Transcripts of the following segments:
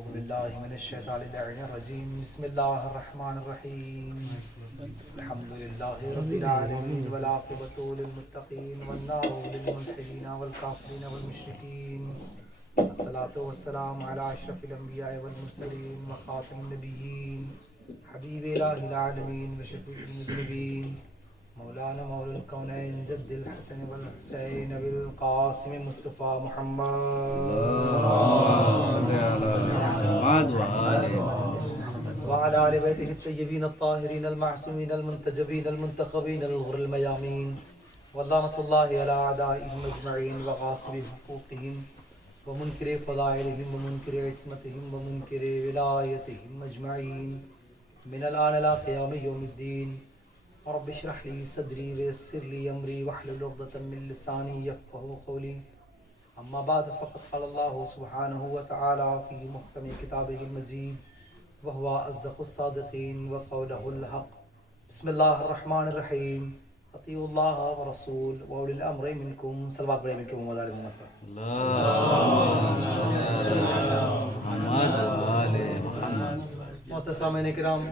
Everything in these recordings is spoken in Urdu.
اعوذ باللہ من الشیطان الرجیم بسم اللہ الرحمن الرحیم الحمد للہ رب العالمین والعاقبۃ للمتقین والنار للملحدین والکافرین والمشرکین الصلاۃ والسلام علی اشرف الانبیاء والمرسلین وخاتم النبیین حبیب الہ العالمین وشفیع المذنبین مولانا مولا الکونین جد الحسن والحسین بالقاسم مصطفیٰ محمد وعلى آل بیتہ الطیبین الطاہرین المعصومین المنتجبین المنتخبین الغر المیامین واللعنۃ اللہ علی اعدائهم اجمعین وغاصب حقوقهم ومنکر فضائلهم ومنکر عصمتهم ومنکر ولایتهم اجمعین من الآن لا قیام یوم الدین رب اشرح لي صدري ويسر لي امري واحلل عقدة من لساني يفقهوا قولي اما بعد فقد قال الله سبحانه وتعالى في محكم كتابه المجيد وهو اصدق الصادقين وقوله الحق بسم الله الرحمن الرحيم اطيعوا الله ورسول واولي الامر منكم صلوات بڑے ملکم ومدار محمد محترم سامعین کرام،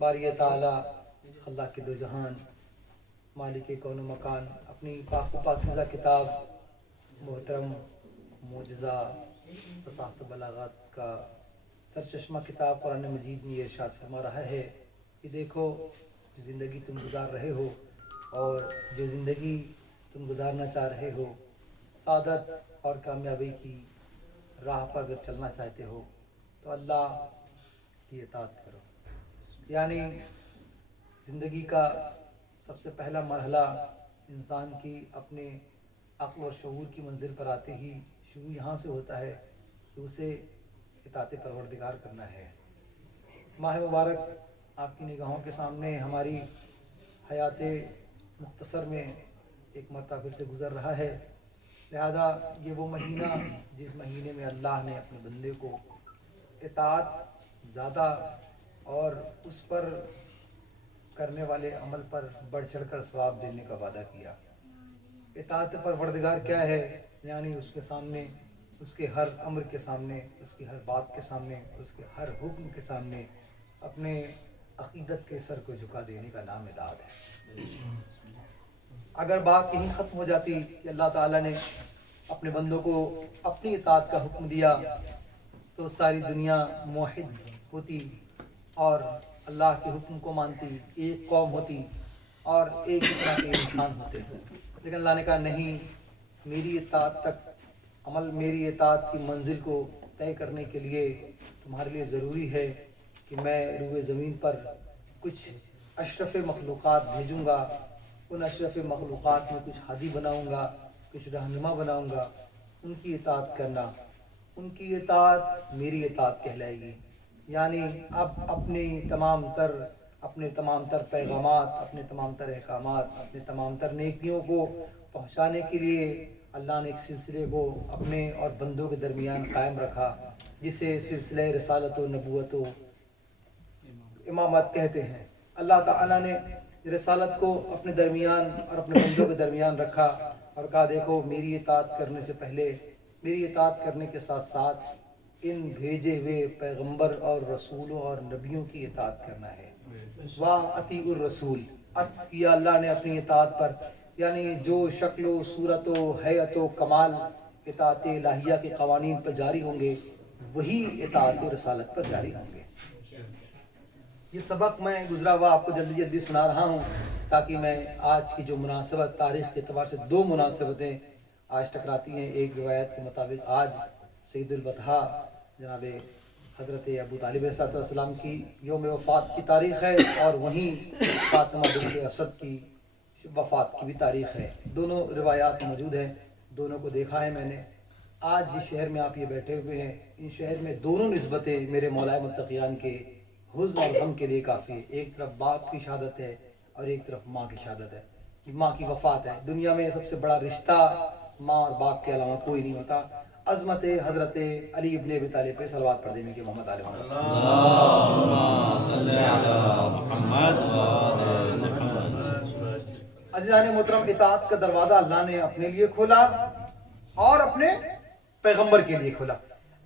باری تعالی اللہ کے دو جہان مالک کون و مکان اپنی پاک و پاکیزہ کتاب محترم معجزہ فصاحت و بلاغت کا سرچشمہ کتاب قرآن مجید میں یہ ارشاد فرما رہا ہے کہ دیکھو جو زندگی تم گزار رہے ہو اور جو زندگی تم گزارنا چاہ رہے ہو، سعادت اور کامیابی کی راہ پر اگر چلنا چاہتے ہو تو اللہ کی اطاعت کرو۔ یعنی زندگی کا سب سے پہلا مرحلہ انسان کی اپنے عقل اور شعور کی منزل پر آتے ہی شروع یہاں سے ہوتا ہے کہ اسے اطاعت پروردگار کرنا ہے۔ ماہ مبارک آپ کی نگاہوں کے سامنے ہماری حیات مختصر میں ایک مرتبہ پھر سے گزر رہا ہے، لہذا یہ وہ مہینہ جس مہینے میں اللہ نے اپنے بندے کو اطاعت زیادہ اور اس پر کرنے والے عمل پر بڑھ چڑھ کر ثواب دینے کا وعدہ کیا۔ اطاعت پروردگار کیا ہے؟ یعنی اس کے سامنے، اس کے ہر امر کے سامنے، اس کی ہر بات کے سامنے، اس کے ہر حکم کے سامنے اپنے عقیدت کے سر کو جھکا دینے کا نام اطاعت ہے۔ اگر بات یہیں ختم ہو جاتی کہ اللہ تعالیٰ نے اپنے بندوں کو اپنی اطاعت کا حکم دیا تو ساری دنیا موحد ہوتی اور اللہ کے حکم کو مانتی، ایک قوم ہوتی اور ایک طرح کے انسان ہوتے ہیں، لیکن اللہ نے کہا نہیں، میری اطاعت تک عمل، میری اطاعت کی منزل کو طے کرنے کے لیے تمہارے لیے ضروری ہے کہ میں روئے زمین پر کچھ اشرف مخلوقات بھیجوں گا، ان اشرف مخلوقات میں کچھ ہادی بناؤں گا، کچھ رہنما بناؤں گا، ان کی اطاعت کرنا، ان کی اطاعت میری اطاعت کہلائے گی۔ یعنی اب اپنے تمام تر پیغامات، اپنے تمام تر احکامات، اپنے تمام تر نیکیوں کو پہنچانے کے لیے اللہ نے ایک سلسلے کو اپنے اور بندوں کے درمیان قائم رکھا، جسے سلسلہ رسالت و نبوت و امامت کہتے ہیں۔ اللہ تعالیٰ نے رسالت کو اپنے درمیان اور اپنے بندوں کے درمیان رکھا اور کہا دیکھو، میری اطاعت کرنے سے پہلے، میری اطاعت کرنے کے ساتھ ساتھ ان بھیجے ہوئے پیغمبر اور رسولوں اور نبیوں کی اطاعت کرنا ہے۔ وَأَطِیعُوا الرَّسُولَ، عطف کیا اللہ نے اپنی اطاعت پر، یعنی جو شکل و صورت و حیت و کمال اطاعت الہیہ کے قوانین پر جاری ہوں گے وہی اطاعت رسالت پر جاری ہوں گے۔ یہ سبق میں گزرا ہوا آپ کو جلدی جلدی سنا رہا ہوں تاکہ میں آج کی جو مناسبت، تاریخ کے اعتبار سے دو مناسبتیں آج ٹکراتی ہیں۔ ایک روایت کے مطابق آج سید البطحاء جناب حضرت ابو طالب علیہ السلام کی یوم وفات کی تاریخ ہے، اور وہیں فاطمہ بنت اسد کی وفات کی بھی تاریخ ہے۔ دونوں روایات موجود ہیں، دونوں کو دیکھا ہے میں نے۔ آج جس شہر میں آپ یہ بیٹھے ہوئے ہیں، ان شہر میں دونوں نسبتیں میرے مولا متقیان کے حزن اور غم کے لیے کافی ہے۔ ایک طرف باپ کی شہادت ہے اور ایک طرف ماں کی شہادت ہے، ماں کی وفات ہے۔ دنیا میں سب سے بڑا رشتہ ماں اور باپ کے علاوہ کوئی نہیں ہوتا۔ عظمت حضرت علی ابن ابی طالب پہ صلوات پڑھ دیں گے محمد علیہ وسلم۔ اللہم صلی علی محمد۔ عزیزان محترم، اطاعت کا دروازہ اللہ نے اپنے لیے کھولا اور اپنے پیغمبر کے لیے کھولا۔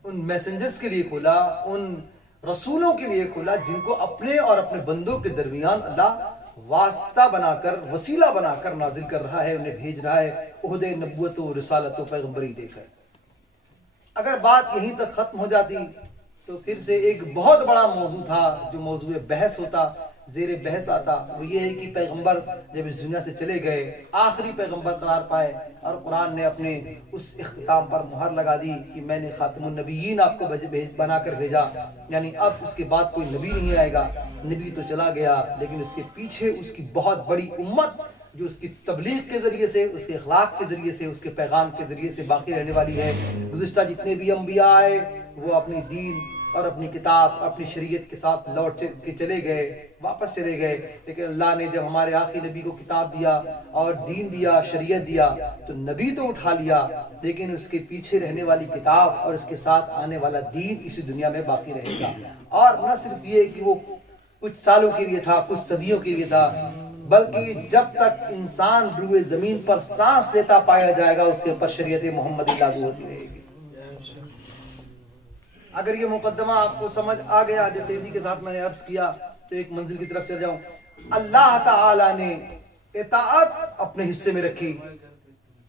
ان میسنجرز کے لیے کھولا، ان رسولوں کے لیے کھولا جن کو اپنے اور اپنے بندوں کے درمیان اللہ واسطہ بنا کر، وسیلہ بنا کر نازل کر رہا ہے، انہیں بھیج رہا ہے عہد نبوت و رسالت و پیغمبری دے کر۔ اگر بات یہیں تک ختم ہو جاتی تو پھر سے ایک بہت بڑا موضوع تھا جو موضوع بحث ہوتا، زیر بحث آتا، وہ یہ ہے کہ پیغمبر جب اس دنیا سے چلے گئے، آخری پیغمبر قرار پائے، اور قرآن نے اپنے اس اختتام پر مہر لگا دی کہ میں نے خاتم النبیین آپ کو بنا کر بھیجا، یعنی اب اس کے بعد کوئی نبی نہیں آئے گا، نبی تو چلا گیا لیکن اس کے پیچھے اس کی بہت بڑی امت جو اس کی تبلیغ کے ذریعے سے، اس کے اخلاق کے ذریعے سے، اس کے پیغام کے ذریعے سے باقی رہنے والی ہے۔ گزشتہ جتنے بھی انبیاء آئے وہ اپنی دین اور اپنی کتاب، اپنی شریعت کے ساتھ لوٹ کے چلے گئے، واپس چلے گئے، لیکن اللہ نے جب ہمارے آخری نبی کو کتاب دیا اور دین دیا، شریعت دیا، تو نبی تو اٹھا لیا لیکن اس کے پیچھے رہنے والی کتاب اور اس کے ساتھ آنے والا دین اسی دنیا میں باقی رہے گا۔ اور نہ صرف یہ کہ وہ کچھ سالوں کے لیے تھا، کچھ صدیوں کے لیے تھا، بلکہ جب تک انسان روئے زمین پر سانس لیتا پایا جائے گا اس کے اوپر شریعت محمدی لاگو ہوتی رہے گی۔ اگر یہ مقدمہ آپ کو سمجھ آ گیا جو تیزی کے ساتھ میں نے عرض کیا تو ایک منزل کی طرف چل جاؤں۔ اللہ تعالی نے اطاعت اپنے حصے میں رکھی،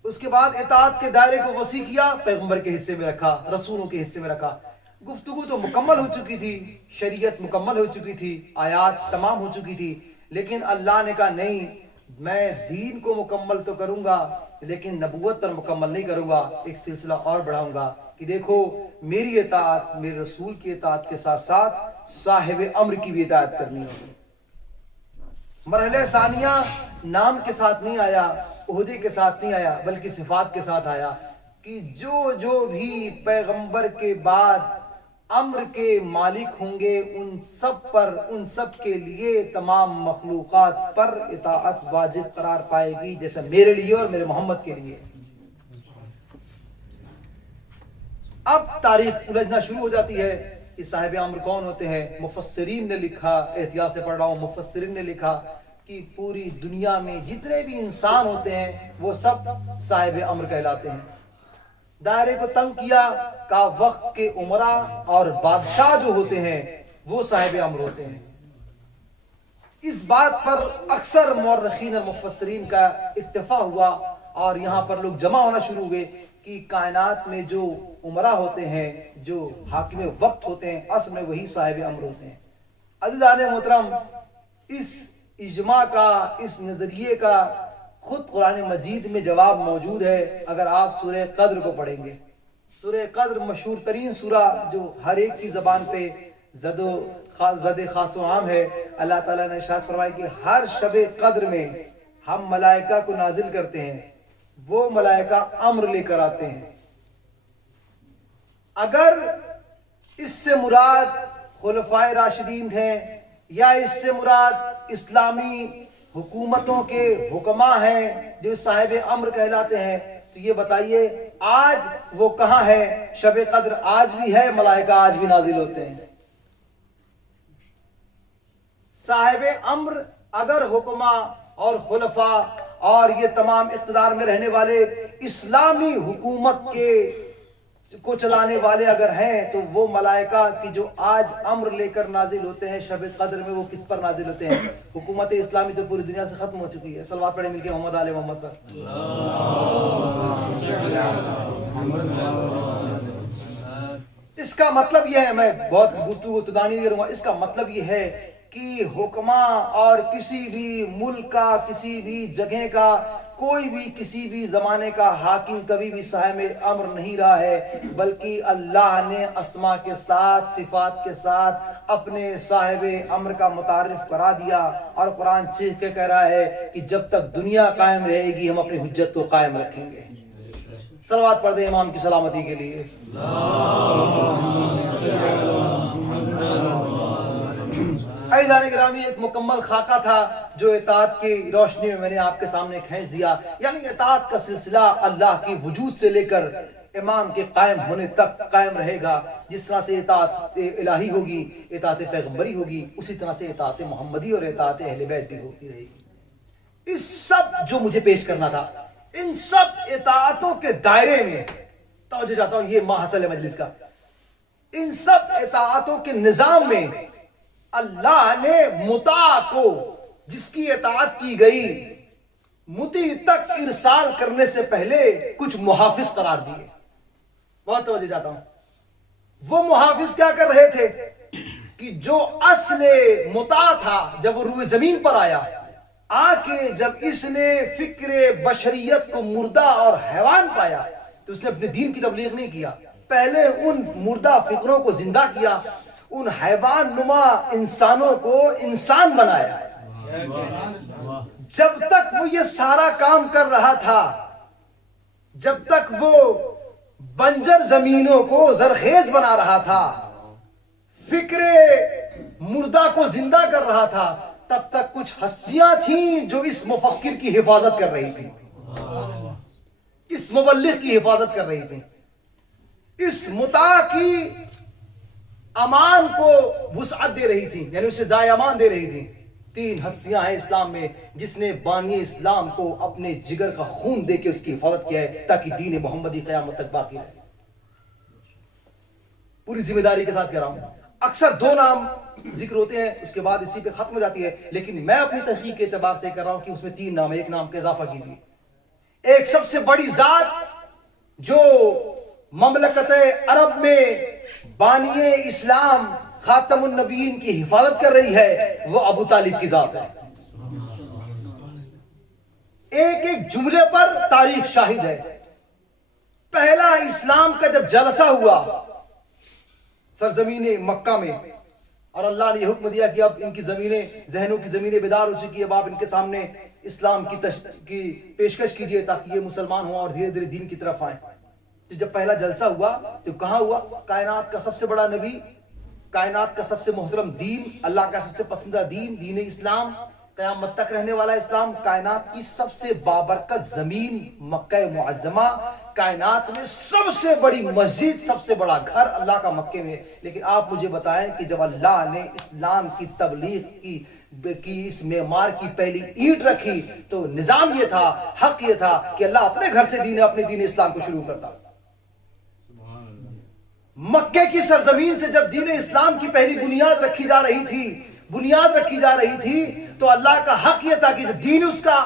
اس کے بعد اطاعت کے دائرے کو وسیع کیا، پیغمبر کے حصے میں رکھا، رسولوں کے حصے میں رکھا۔ گفتگو تو مکمل ہو چکی تھی، شریعت مکمل ہو چکی تھی، آیات تمام ہو چکی تھی، لیکن اللہ نے کہا نہیں، میں دین کو مکمل تو کروں گا لیکن نبوت پر مکمل نہیں کروں گا، ایک سلسلہ اور بڑھاؤں گا کہ دیکھو میری اطاعت، میرے رسول کی اطاعت کے ساتھ ساتھ صاحب امر کی بھی اطاعت کرنی ہوگی۔ مرحلہ ثانیہ نام کے ساتھ نہیں آیا، عہدے کے ساتھ نہیں آیا، بلکہ صفات کے ساتھ آیا کہ جو بھی پیغمبر کے بعد امر کے مالک ہوں گے ان سب پر، ان سب کے لیے تمام مخلوقات پر اطاعت واجب قرار پائے گی، جیسا میرے لیے اور میرے محمد کے لیے۔ اب تاریخ الجھنا شروع ہو جاتی ہے کہ صاحب امر کون ہوتے ہیں۔ مفسرین نے لکھا، احتیاط سے پڑھ رہا ہوں، مفسرین نے لکھا کہ پوری دنیا میں جتنے بھی انسان ہوتے ہیں وہ سب صاحب امر کہلاتے ہیں۔ دائرے کو تنگ کیا کہ وقت کے عمراء اور بادشاہ جو ہوتے ہیں وہ صاحب امر ہوتے ہیں۔ اس بات پر اکثر مورخین اور مفسرین کا اتفاق ہوا اور یہاں پر لوگ جمع ہونا شروع ہوئے کہ کائنات میں جو عمراء ہوتے ہیں، جو حاکم وقت ہوتے ہیں، اصل میں وہی صاحب امر ہوتے ہیں۔ عزیزان محترم، اس اجماع کا، اس نظریے کا خود قرآن مجید میں جواب موجود ہے۔ اگر آپ سورہ قدر کو پڑھیں گے، سورہ قدر مشہور ترین سورہ جو ہر ایک کی زبان پہ زد خاص و عام ہے۔ اللہ تعالیٰ نے ارشاد فرمایا کہ ہر شب قدر میں ہم ملائکہ کو نازل کرتے ہیں، وہ ملائکہ امر لے کر آتے ہیں۔ اگر اس سے مراد خلفائے راشدین ہیں یا اس سے مراد اسلامی حکومتوں کے حکماء ہیں جو صاحب امر کہلاتے ہیں، تو یہ بتائیے آج وہ کہاں ہے؟ شب قدر آج بھی ہے، ملائکہ آج بھی نازل ہوتے ہیں۔ صاحب امر اگر حکماء اور خلفاء اور یہ تمام اقتدار میں رہنے والے اسلامی حکومت کے کو چلانے والے اگر ہیں تو وہ ملائکہ کی جو آج امر لے کر نازل ہوتے ہیں شب قدر میں، وہ کس پر نازل ہوتے ہیں؟ حکومت اسلامی تو پوری دنیا سے ختم ہو چکی ہے۔ صلوات پڑھیں مل کے محمد آل محمد پر۔ اس کا مطلب یہ ہے، میں بہت گفتگو تدانی نہیں کروں گا، اس کا مطلب یہ ہے کہ حکماء اور کسی بھی ملک کا، کسی بھی جگہ کا، کوئی بھی کسی بھی زمانے کا حاکم کبھی بھی صاحب امر نہیں رہا ہے، بلکہ اللہ نے اسماء کے ساتھ، صفات کے ساتھ اپنے صاحب امر کا متعارف کرا دیا، اور قرآن چیخ کے کہہ رہا ہے کہ جب تک دنیا قائم رہے گی ہم اپنی حجت کو قائم رکھیں گے۔ صلوات پڑھ دیں امام کی سلامتی کے لیے۔ عزیزان گرامی، ایک مکمل خاکہ تھا جو اطاعت کی روشنی میں نے آپ کے سامنے کھینچ دیا، یعنی اطاعت کا سلسلہ اللہ کی وجود سے لے کر امام کے قائم ہونے تک قائم رہے گا۔ جس طرح سے اطاعت الہی ہوگی، اطاعت پیغمبری ہوگی، اسی طرح سے اطاعت محمدی اور اطاعت اہل بیت بھی ہوتی رہے گی۔ اس سب جو مجھے پیش کرنا تھا، ان سب اطاعتوں کے دائرے میں توجہ چاہتا ہوں، یہ ماحصل ہے مجلس کا، ان سب اطاعتوں کے نظام میں اللہ نے مطاع کو، جس کی اطاعت کی گئی، مطیع تک ارسال کرنے سے پہلے کچھ محافظ قرار دیے. بہت توجہ چاہتا ہوں. وہ محافظ کیا کر رہے تھے کہ جو اصل مطاع تھا جب وہ روئے زمین پر آیا، آ کے جب اس نے فکر بشریت کو مردہ اور حیوان پایا تو اس نے اپنے دین کی تبلیغ نہیں کیا. پہلے ان مردہ فکروں کو زندہ کیا، ان حیوان نما انسانوں کو انسان بنایا. جب تک وہ یہ سارا کام کر رہا تھا، جب تک وہ بنجر زمینوں کو زرخیز بنا رہا تھا، فکر مردہ کو زندہ کر رہا تھا، تب تک کچھ ہستیاں تھیں جو اس مفکر کی حفاظت کر رہی تھیں، اس مبلغ کی حفاظت کر رہی تھیں، اس مطاع کی امان کو وسعت دے رہی تھیں، یعنی اسے دائیں امان دے رہی تھیں. 3 ہستیاں ہیں اسلام میں جس نے بانی اسلام کو اپنے جگر کا خون دے کے اس کی حفاظت کیا ہے تاکہ دین محمدی قیامت تک باقی رہے. پوری ذمہ داری کے ساتھ کہہ رہا ہوں. اکثر 2 نام ذکر ہوتے ہیں، اس کے بعد اسی پہ ختم ہو جاتی ہے، لیکن میں اپنی تحقیق کے اعتبار سے کہہ رہا ہوں کہ اس میں 3 نام ہے. ایک نام کا اضافہ کیجیے. ایک سب سے بڑی ذات جو مملکت عرب میں بانی اسلام خاتم النبیین کی حفاظت کر رہی ہے، وہ ابو طالب کی ذات ہے. ایک ایک جملے پر تاریخ شاہد ہے. پہلا اسلام کا جب جلسہ ہوا سرزمین مکہ میں، اور اللہ نے یہ حکم دیا کہ اب ان کی زمینیں، ذہنوں کی زمینیں بیدار ہو چکی ہے، اب آپ ان کے سامنے اسلام کی پیشکش کیجئے تاکہ یہ مسلمان ہوں اور دھیرے دھیرے دین کی طرف آئیں. تو جب پہلا جلسہ ہوا تو کہاں ہوا؟ کائنات کا سب سے بڑا نبی، کائنات کا سب سے محترم دین، اللہ کا سب سے پسندیدہ دین، دین اسلام، قیامت تک رہنے والا اسلام، کائنات کی سب سے بابرکت زمین مکہ معظمہ، کائنات میں سب سے بڑی مسجد، سب سے بڑا گھر اللہ کا مکے میں. لیکن آپ مجھے بتائیں کہ جب اللہ نے اسلام کی تبلیغ کی اس معمار کی پہلی اینٹ رکھی تو نظام یہ تھا، حق یہ تھا کہ اللہ اپنے گھر سے اپنے دین اسلام کو شروع کرتا. مکے کی سرزمین سے جب دین اسلام کی پہلی بنیاد رکھی جا رہی تھی تو اللہ کا حق یہ تھا کہ دین اس کا،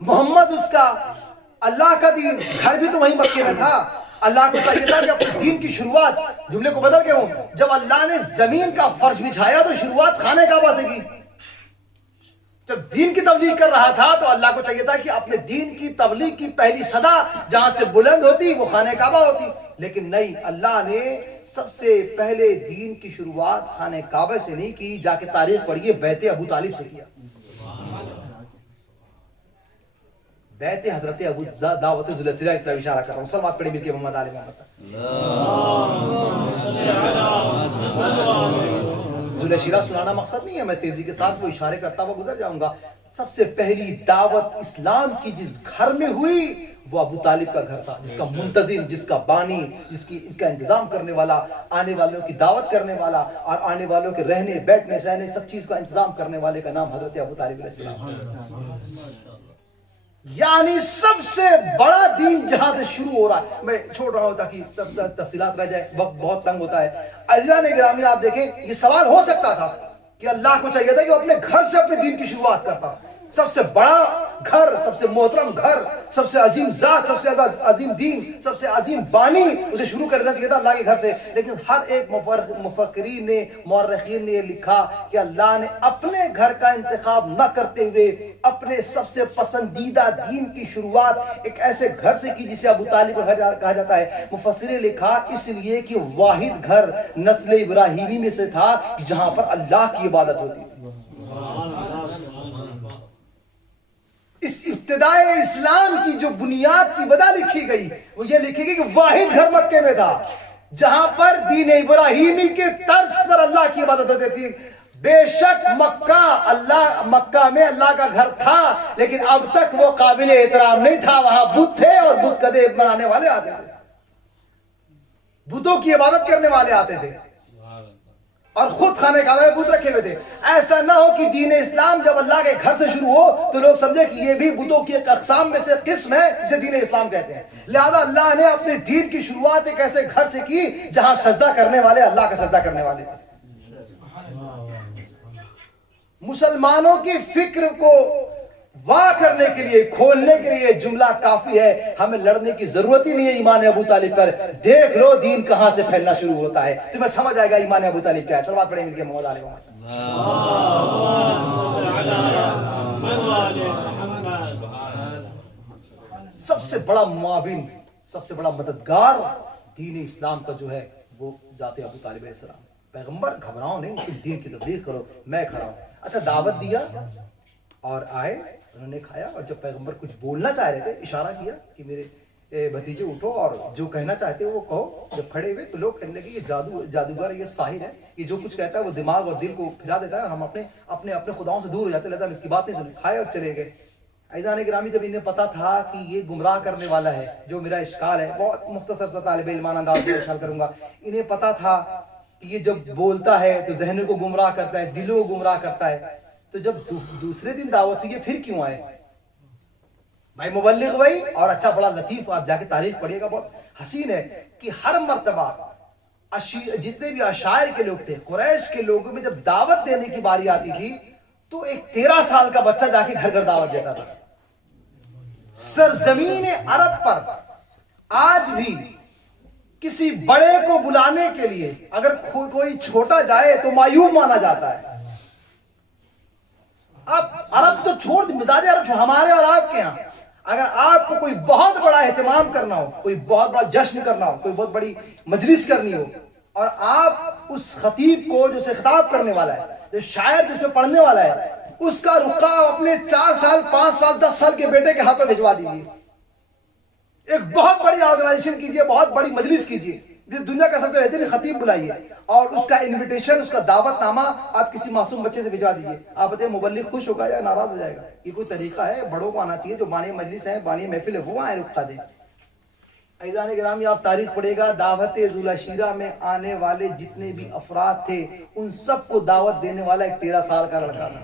محمد اس کا، اللہ کا دین، گھر بھی تو وہیں مکے میں تھا. اللہ کو چاہیے تھا کہ اپنے دین کی شروعات، جملے کو بدل کے ہوں، جب اللہ نے زمین کا فرش بچھایا تو شروعات خانہ کعبہ سے کی. جب دین کی تبلیغ کر رہا تھا تو اللہ کو چاہیے تھا کہ اپنے دین کی تبلیغ کی پہلی صدا جہاں سے بلند ہوتی وہ خانہ کعبہ ہوتی. لیکن نہیں، اللہ نے سب سے پہلے دین کی شروعات خانہ کعبہ سے نہیں کی. جا کے تاریخ پڑھیے، بیعت ابو طالب سے کیا. بیعت حضرت ابو دعوت ذوالفقار کی طرف اشارہ کر رہا ہوں. صلوات پڑھیں مل کے محمد آل محمد. ذوالشیرہ سنانا مقصد نہیں ہے، میں تیزی کے ساتھ وہ اشارے کرتا ہوا گزر جاؤں گا. سب سے پہلی دعوت اسلام کی جس گھر میں ہوئی وہ ابو طالب کا گھر تھا، جس کا منتظم، جس کا بانی، اس کا انتظام کرنے والا، آنے والوں کی دعوت کرنے والا اور آنے والوں کے رہنے بیٹھنے سہنے سب چیز کا انتظام کرنے والے کا نام حضرت ابو طالب علیہ السلام. یعنی سب سے بڑا دین جہاں سے شروع ہو رہا ہے. میں چھوڑ رہا ہوں تاکہ تفصیلات رہ جائے، وقت بہت تنگ ہوتا ہے. عزیزان گرامی، آپ دیکھیں یہ سوال ہو سکتا تھا کہ اللہ کو چاہیے تھا کہ وہ اپنے گھر سے اپنے دین کی شروعات کرتا. سب سے بڑا گھر، سب سے محترم گھر، سب سے عظیم ذات، سب سے عظیم دین، سب سے عظیم بانی، اسے شروع کرنا چاہیے تھا اللہ کے گھر سے. لیکن ہر ایک مفکرین نے، مورخین نے یہ لکھا کہ اللہ نے اپنے گھر کا انتخاب نہ کرتے ہوئے اپنے سب سے پسندیدہ دین کی شروعات ایک ایسے گھر سے کی جسے ابو طالب کہا جاتا ہے. مفسرین نے لکھا اس لیے کہ واحد گھر نسل ابراہیمی میں سے تھا جہاں پر اللہ کی عبادت ہوتی تھی. اس ابتدائے اسلام کی جو بنیاد کی وجہ لکھی گئی وہ یہ لکھی گئی کہ واحد گھر مکے میں تھا جہاں پر دین ابراہیمی کے طرز پر اللہ کی عبادت ہوتی تھی. بے شک مکہ میں اللہ کا گھر تھا، لیکن اب تک وہ قابل احترام نہیں تھا. وہاں بت تھے اور بت کدے بنانے والے آتے تھے، بتوں کی عبادت کرنے والے آتے تھے. اور خود خانہ کعبہ میں بت رکھے ہوئے تھے. ایسا نہ ہو کہ دین اسلام جب اللہ کے گھر سے شروع ہو تو لوگ سمجھے کہ یہ بھی بتوں کی ایک اقسام میں سے قسم ہے جسے دین اسلام کہتے ہیں. لہذا اللہ نے اپنے دین کی شروعات ایک ایسے گھر سے کی جہاں سجدہ کرنے والے اللہ کا سجدہ کرنے والے تھے. مسلمانوں کی فکر کو واہ کرنے کے لیے، کھولنے کے لیے جملہ کافی ہے. ہمیں لڑنے کی ضرورت ہی نہیں ہے ایمان ابو طالب پر. دیکھ لو دین کہاں سے پھیلنا شروع ہوتا ہے، تمہیں سمجھ آئے گا ایمان ابو طالب کیا ہے. صلوات پڑھیں مل کے محمد علیہ وسلم. سب سے بڑا معاون، سب سے بڑا مددگار دین اسلام کا جو ہے وہ ذات ابو طالب علیہ السلام. پیغمبر گھبراؤ نہیں، تم دین کی تبلیغ کرو، میں کھڑا ہوں. اچھا دعوت دیا اور آئے، انہوں نے کھایا، اور جب پیغمبر کچھ بولنا چاہ رہے تھے اشارہ کیا کہ میرے بھتیجے اٹھو اور جو کہنا چاہتے ہو وہ کہو. جب کھڑے ہوئے تو لوگ کہنے لگے یہ جادوگر، یہ ساحر ہے، یہ جو کچھ کہتا ہے وہ دماغ اور دل کو پھرا دیتا ہے اور ہم اپنے خداؤں سے دور ہو جاتے ہیں. لہذا ہم اس کی بات نہیں سنی. کھائے اور چلے گئے. عزیزان گرامی جب انہیں پتا تھا کہ یہ گمراہ کرنے والا ہے، جو میرا اشکال ہے بہت مختصر سا طالب علمان انداز میں اشار کروں گا، انہیں پتا تھا کہ یہ جب بولتا ہے تو ذہن کو گمراہ کرتا ہے، دلوں کو گمراہ کرتا ہے. تو جب دوسرے دن دعوت ہوئی پھر کیوں آئے؟ بھائی مبلغ وہی اور اچھا بڑا لطیف، آپ جا کے تاریخ پڑھیے گا، بہت حسین ہے کہ ہر مرتبہ جتنے بھی اشاعر کے لوگ تھے، قریش کے لوگوں میں جب دعوت دینے کی باری آتی تھی تو ایک 13 سال کا بچہ جا کے گھر گھر دعوت دیتا تھا. سرزمین عرب پر آج بھی کسی بڑے کو بلانے کے لیے اگر کوئی چھوٹا جائے تو مایوب مانا جاتا ہے. اب عرب تو چھوڑ، مزاج عرب چھوڑ، ہمارے اور آپ کے یہاں اگر آپ کو کوئی بہت بڑا اہتمام کرنا ہو، کوئی بہت بڑا جشن کرنا ہو، کوئی بہت بڑی مجلس کرنی ہو، اور آپ اس خطیب کو جو سے خطاب کرنے والا ہے، جو شاعر جس میں پڑھنے والا ہے، اس کا رقعہ اپنے 4 سال 5 سال 10 سال کے بیٹے کے ہاتھوں بھجوا دیجیے. ایک بہت بڑی آرگنائزیشن کیجیے، بہت بڑی مجلس کیجیے، جس دنیا کا سب سے بہترین خطیب بلائیے اور اس کا انویٹیشن، اس کا دعوت نامہ آپ کسی معصوم بچے سے بھجوا دیجیے. آپ بتائیں مبلغ خوش ہوگا یا ناراض ہو جائے گا؟ یہ کوئی طریقہ ہے؟ بڑوں کو آنا چاہیے، جو بانی مجلس ہیں، بانی محفل ہے، وہ آئے رخا دیں. عزیزان گرامی آپ تاریخ پڑھے گا، دعوت ذوالعشیرہ میں آنے والے جتنے بھی افراد تھے ان سب کو دعوت دینے والا ایک 13 سال کا لڑکا تھا،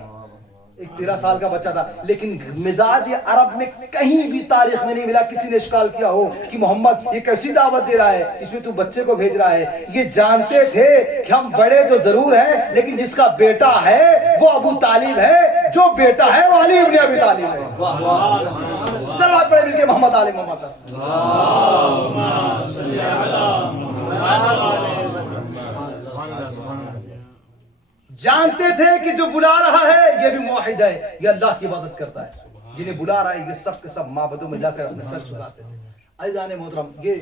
ایک 13 سال کا بچہ تھا. لیکن مزاج عرب میں کہیں بھی تاریخ میں نہیں ملا کسی نے اشکال کیا ہو کہ محمد یہ کیسی دعوت دے رہا ہے، اس میں تو بچے کو بھیج رہا ہے. یہ جانتے تھے کہ ہم بڑے تو ضرور ہیں لیکن جس کا بیٹا ہے وہ ابو طالب ہے، جو بیٹا ہے وہ علی ابن ابی طالب ہے. صلوات پڑھیں مل کے محمد علی محمد. جانتے تھے کہ جو بلا رہا ہے یہ بھی موحد ہے، یہ اللہ کی عبادت کرتا ہے. جنہیں بلا رہا ہے یہ سب کے سب معبدوں میں جا کر اپنے سر جھکاتے ہیں. عزیزان محترم یہ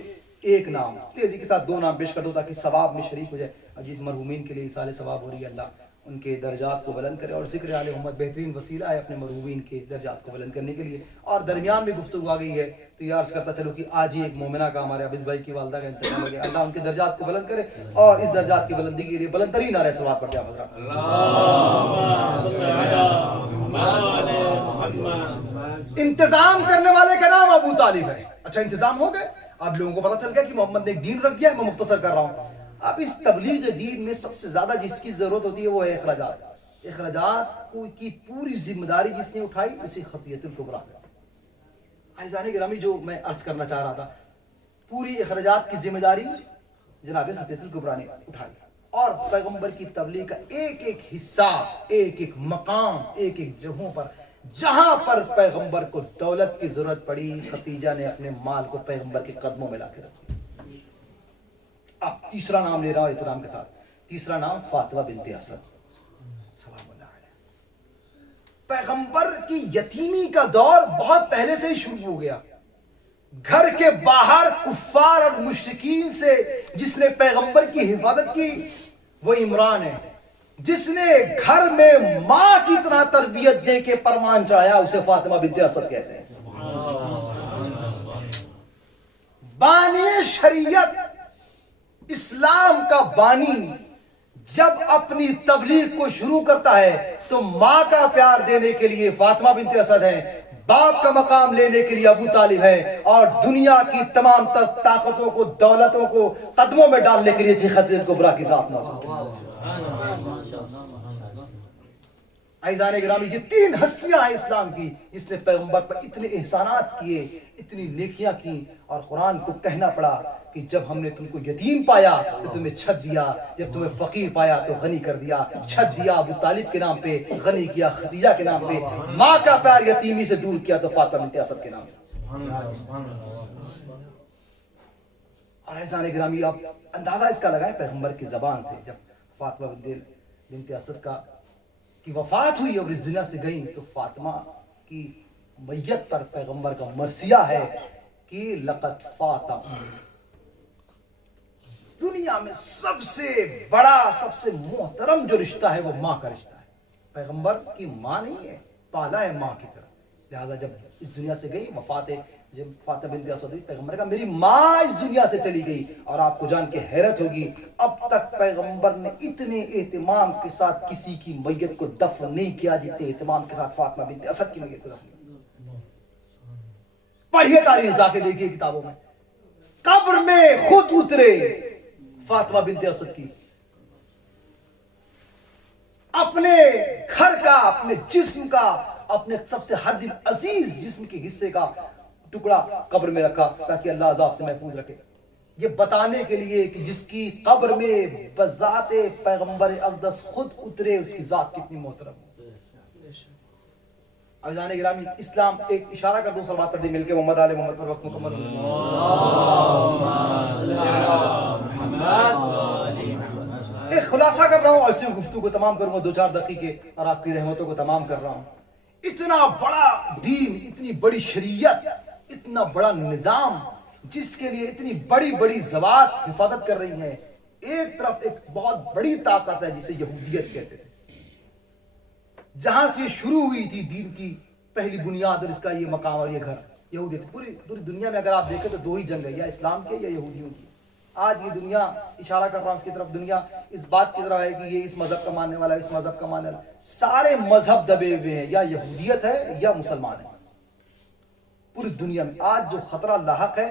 ایک نام تیزی کے ساتھ 2 نام پیش کر دو تاکہ ثواب میں شریک ہو جائے. عزیز مرحومین کے لیے اصال ثواب ہو رہی ہے، اللہ ان کے درجات کو بلند کرے، اور ذکر آل محمد بہترین وسیلہ ہے اپنے مرحومین کے درجات کو بلند کرنے کے لیے. اور درمیان میں گفتگو آ گئی ہے تو یہ عرض کرتا چلو کہ آج ہی ایک مومنہ کا ہمارے عابد بھائی کی والدہ کا انتقال ہو گیا. اللہ ان کے درجات کو بلند کرے اور اس درجات کی بلندی کے لیے بلند ترین نعرہ صلوات پڑھ جائے. انتظام کرنے والے کا نام ابو طالب ہے. اچھا انتظام ہو گئے، اب لوگوں کو پتہ چل گیا کہ محمد نے ایک دین رکھ دیا ہے. میں مختصر کر رہا ہوں. اب اس تبلیغ دین میں سب سے زیادہ جس کی ضرورت ہوتی ہے وہ ہے اخراجات. اخراجات کی پوری ذمہ داری جس نے اٹھائی اسے خطیۃ الکبریٰ. عزیزان گرامی جو میں عرض کرنا چاہ رہا تھا، پوری اخراجات کی ذمہ داری جناب خطیۃ الکبریٰ نے اٹھائی اور پیغمبر کی تبلیغ کا ایک ایک حصہ، ایک ایک مقام، ایک ایک جگہوں پر جہاں پر پیغمبر کو دولت کی ضرورت پڑی، ختیجہ نے اپنے مال کو پیغمبر کے قدموں میں لا کے رکھ دیا. اب تیسرا نام لے رہا ہوں احترام کے ساتھ. تیسرا نام فاطمہ بنت اسد سلام اللہ علیہ. پیغمبر کی یتیمی کا دور بہت پہلے سے ہی شروع ہو گیا. گھر کے باہر کفار اور مشرکین سے جس نے پیغمبر کی حفاظت کی وہ عمران ہے. جس نے گھر میں ماں کی طرح تربیت دے کے پرمان چڑھایا اسے فاطمہ بنت اسد کہتے ہیں. بانی شریعت، اسلام کا بانی جب اپنی تبلیغ کو شروع کرتا ہے تو ماں کا پیار دینے کے لیے فاطمہ بنت اسد ہے، باپ کا مقام لینے کے لیے ابو طالب ہے، اور دنیا کی تمام تر طاقتوں کو، دولتوں کو قدموں میں ڈالنے کے لیے تھی خدیجہ کبریٰ کی ذات موجود ہے۔ عزیزان گرامی، یہ تین ہستیاں ہیں اسلام کی جس نے پیغمبر پر اتنے احسانات کیے، اتنی نیکیاں کی، اور قرآن کو کہنا پڑا کہ جب ہم نے تم کو یتیم پایا تو تمہیں چھت دیا، جب تمہیں فقیر پایا تو غنی کر دیا۔ چھت دیا ابو طالب کے نام پہ، غنی کیا خدیجہ کے نام پہ، ماں کا پیار یتیمی سے دور کیا تو فاطمہ بنت اسد کے نام سے۔ اور عزیزان گرامی، آپ اندازہ اس کا لگائیں پیغمبر کی زبان سے، جب فاطمہ بنت اسد کی وفات ہوئی اور اس دنیا سے گئی تو فاطمہ کی میت پر پیغمبر کا مرثیہ ہے کہ لقد فاطمہ، دنیا میں سب سے بڑا، سب سے محترم جو رشتہ ہے وہ ماں کا رشتہ ہے۔ پیغمبر کی ماں نہیں ہے، پالا ہے ماں کی طرح، لہذا جب اس دنیا سے گئی، وفات ہے جب فاطمہ بنت اسد ہوئی، پیغمبر کا میری ماں اس دنیا سے چلی گئی۔ اور آپ کو جان کے حیرت ہوگی، اب تک پیغمبر نے اتنے اہتمام کے ساتھ کسی کی میت کو دفن نہیں کیا جتنے اہتمام کے ساتھ فاطمہ بنت اسد کی میت کو دفن کیا۔ پڑھیے تاریخ، جا کے دیکھیے کتابوں میں، قبر میں خود اترے فاطمہ بنت اسد کی، اپنے گھر کا، اپنے جسم کا، اپنے سب سے ہر دل عزیز جسم کے حصے کا ٹکڑا قبر میں رکھا تاکہ اللہ عذاب سے محفوظ رکھے، یہ بتانے کے لیے کہ جس کی قبر میں بذات پیغمبر اقدس خود اترے، اس کی ذات کتنی محترم ہے۔ عزیزان گرامی، اسلام ایک اشارہ کر دو، صلوات پڑھ دیں مل کے محمد آل محمد پر، وقت مکمل ایک خلاصہ کر رہا ہوں اور اسی گفتگو کو تمام کروں گا 2-4 دقیقے، اور آپ کی رحمتوں کو تمام کر رہا ہوں۔ اتنا بڑا دین، اتنی بڑی شریعت، اتنا بڑا نظام جس کے لیے اتنی بڑی بڑی ذوات حفاظت کر رہی ہیں، ایک طرف ایک بہت بڑی طاقت ہے جسے یہودیت کہتے تھے، جہاں سے شروع ہوئی تھی دین کی پہلی بنیاد، اور اس کا یہ مقام اور یہ گھر یہودیت۔ پوری دنیا میں اگر آپ دیکھیں تو 2 ہی جنگ ہے، یا اسلام کے یا یہودیوں کی۔ آج یہ دنیا، اشارہ کر رہا ہوں اس کی طرف، دنیا اس بات کی طرف ہے کہ یہ اس مذہب کا ماننے والا ہے، اس مذہب کا ماننے والا، سارے مذہب دبے ہوئے ہیں، یا یہودیت ہے یا مسلمان ہے۔ پوری دنیا میں آج جو خطرہ لاحق ہے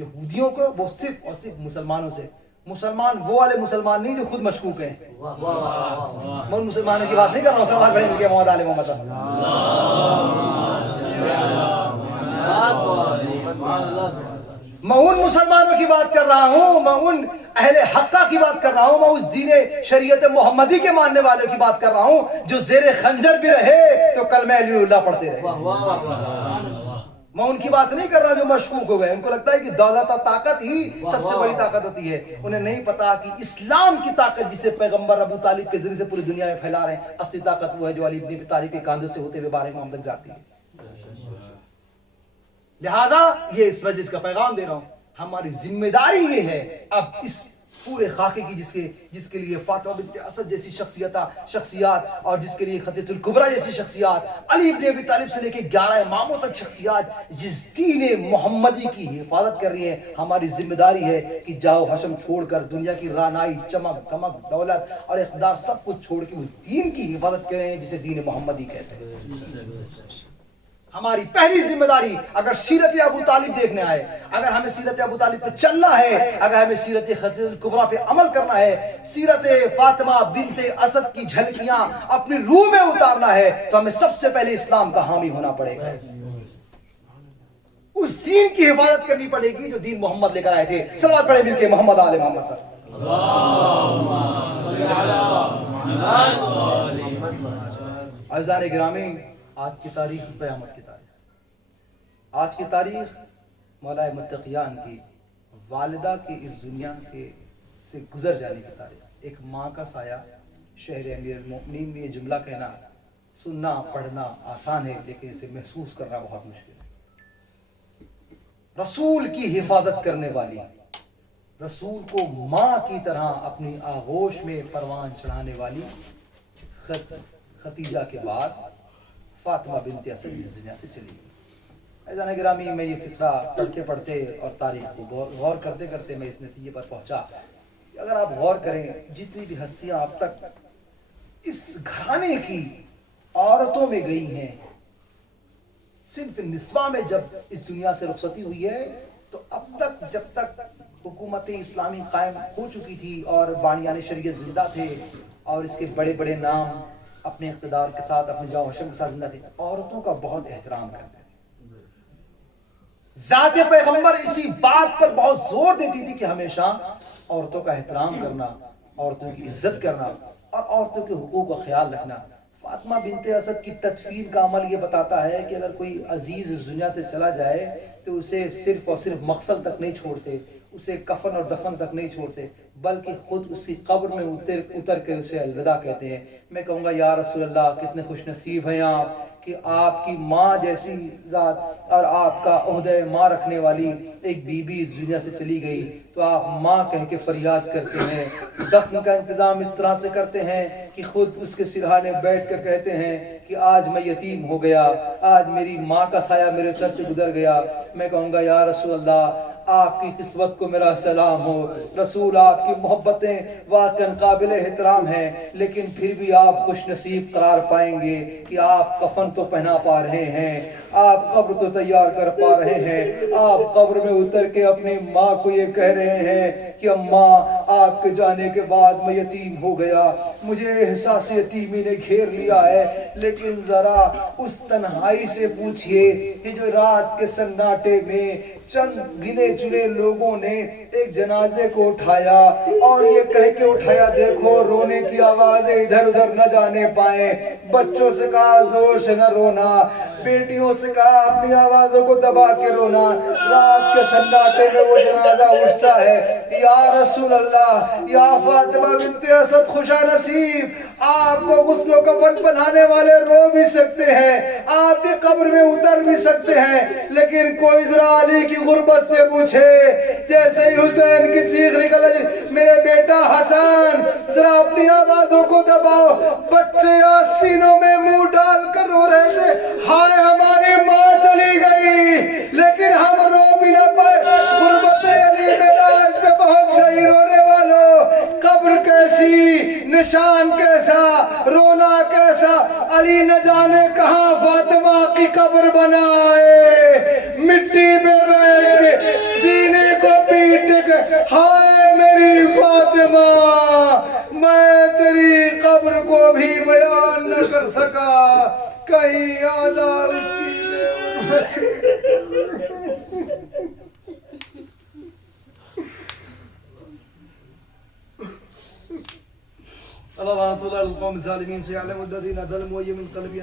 یہودیوں کو، وہ صرف اور صرف مسلمانوں سے۔ مسلمان وہ والے مسلمان نہیں جو خود مشکوک ہیں، میں ان مسلمانوں کی بات نہیں کر رہا ہوں، سوال بڑے ملکے محمد آل محمد۔ میں ان مسلمانوں کی بات کر رہا ہوں، میں ان اہل حقہ کی بات کر رہا ہوں، میں اس دین شریعت محمدی کے ماننے والوں کی بات کر رہا ہوں جو زیر خنجر بھی رہے تو کلمہ لا الہ الا اللہ پڑھتے رہے۔ میں ان کی بات نہیں کر رہا جو مشکوک ہو گئے، ان کو لگتا ہے کہ دولت اور طاقت ہی سب سے بڑی طاقت ہوتی ہے، انہیں نہیں پتا کہ اسلام کی طاقت جسے پیغمبر ابو طالب کے ذریعے سے پوری دنیا میں پھیلا رہے ہیں، اصلی طاقت وہ ہے جو علی بن ابی طالب کے کاندھوں سے ہوتے ہوئے بارے میں ہم تک جاتی ہے۔ لہذا یہ اس وجہ کا پیغام دے رہا ہوں، ہماری ذمہ داری یہ ہے اب اس پورے خاکے کی جس کے لیے فاطمہ بنت اسد جیسی شخصیات اور جس کے لیے خدیجہ کبریٰ جیسی شخصیات، علی بن ابی طالب سے لے کے 11 اماموں تک شخصیات جس دین محمدی کی حفاظت کر رہی ہیں، ہماری ذمہ داری ہے کہ جاؤ حشم چھوڑ کر دنیا کی رانائی، چمک دمک، دولت اور اقتدار سب کچھ چھوڑ کے اس دین کی حفاظت کریں جسے دین محمدی کہتے ہیں۔ ہماری پہلی ذمہ داری، اگر سیرت ابو طالب دیکھنے آئے، اگر ہمیں سیرت ابو طالب پہ چلنا ہے، اگر ہمیں سیرت خدیجہ کبریٰ پہ عمل کرنا ہے، سیرت فاطمہ بنت اسد کی جھلکیاں اپنی روح میں اتارنا ہے، تو ہمیں سب سے پہلے اسلام کا حامی ہونا پڑے گا، اس دین کی حفاظت کرنی پڑے گی جو دین محمد لے کر آئے تھے۔ صلوات پڑھیں مل کے محمد آل محمد پر۔ عزیزان گرامی، آج کی تاریخ قیامت کی تاریخ، آج کی تاریخ مولا متقیان کی والدہ کے اس دنیا سے گزر جانے کی تاریخ۔ ایک ماں کا سایہ شہر امیر المؤمنین میں یہ جملہ کہنا، سننا پڑھنا آسان ہے لیکن اسے محسوس کرنا بہت مشکل ہے۔ رسول کی حفاظت کرنے والی، رسول کو ماں کی طرح اپنی آغوش میں پروان چڑھانے والی خدیجہ کے بعد فاطمہ بنت اسد اس دنیا سے چلی گئی۔ عزیزان گرامی، میں یہ فقرہ پڑھتے پڑھتے اور تاریخ کو غور کرتے کرتے میں اس نتیجے پر پہنچا کہ اگر آپ غور کریں جتنی بھی ہستیاں اب تک اس گھرانے کی عورتوں میں گئی ہیں، صنف نسواں میں جب اس دنیا سے رخصتی ہوئی ہے تو اب تک جب تک حکومت اسلامی قائم ہو چکی تھی اور بانیان شریعت زندہ تھے اور اس کے بڑے بڑے نام اپنے اقتدار کے ساتھ اپنے جاہ و حشم کے ساتھ زندہ تھے، عورتوں کا بہت احترام کرتے تھے۔ ذات پیغمبر اسی بات پر بہت زور دیتی تھی کہ ہمیشہ عورتوں کا احترام کرنا، عورتوں کی عزت کرنا اور عورتوں کے حقوق کا خیال رکھنا۔ فاطمہ بنت اسد کی تدفین کا عمل یہ بتاتا ہے کہ اگر کوئی عزیز اس دنیا سے چلا جائے تو اسے صرف اور صرف مقصد تک نہیں چھوڑتے، اسے کفن اور دفن تک نہیں چھوڑتے، بلکہ خود اسی قبر میں اتر کے اسے الوداع کہتے ہیں۔ میں کہوں گا یا رسول اللہ کتنے خوش نصیب ہیں آپ کہ آپ کی ماں جیسی ذات اور آپ کا عہدہ ماں رکھنے والی ایک بی بی اس دنیا سے چلی گئی تو آپ ماں کہہ کے فریاد کرتے ہیں، دفن کا انتظام اس طرح سے کرتے ہیں کہ خود اس کے سرہانے بیٹھ کر کہتے ہیں کہ آج میں یتیم ہو گیا، آج میری ماں کا سایہ میرے سر سے گزر گیا۔ میں کہوں گا یا رسول اللہ آپ کی قسمت کو میرا سلام ہو، رسول آپ کی محبتیں واقعا قابل احترام ہیں، لیکن پھر بھی آپ خوش نصیب قرار پائیں گے کہ آپ کفن تو پہنا پا رہے ہیں، آپ قبر تو تیار کر پا رہے ہیں، آپ قبر میں اتر کے اپنی ماں کو یہ کہہ رہے ہیں کہ اماں آپ کے جانے کے بعد میں یتیم ہو گیا، مجھے احساس یتیمی نے گھیر لیا ہے۔ لیکن ذرا اس تنہائی سے پوچھئے کہ جو رات کے سناٹے میں چند گنے چنے لوگوں نے ایک جنازے کو اٹھایا اور یہ کہہ کے اٹھایا دیکھو رونے کی آوازیں ادھر ادھر نہ جانے پائیں، بچوں سے کہا زور سے نہ رونا، بیٹیوں سے کہا اپنی آوازوں کو دبا کے رونا، رات کے سناٹے میں وہ جنازہ اٹھتا ہے۔ یا رسول اللہ، یا فاطمہ بنت اسد خوشا نصیب، آپ کو غسل و کفن بنانے والے رو بھی سکتے ہیں، آپ بھی قبر میں اتر بھی سکتے ہیں، لیکن کوئی ذرا علی کی غربت سے پوچھے، جیسے ہی حسین کی چیخ نکل آئی میرے بیٹا حسن ذرا اپنی آوازوں کو دباؤ، بچے سینوں میں منہ ڈال کر رو رہے تھے، ہائے ہماری ماں چلی گئی لیکن ہم رو بھی نہ پائے، غربت علی معراج پہ پہنچ گئی، رونے والوں قبر کیسی، نشان کیسا، رونا کیسا، علی نہ جانے کہاں فاطمہ کی قبر بنائے، مٹی میں بیٹھ کے سینے کو پیٹ کے ہائے میری فاطمہ، میں تیری قبر کو بھی بیان نہ کر سکا، کہیں آدھا اس کی اللہ لعنت اللہ القوم الظالمین سيعلم الذين ظلموا أي منقلب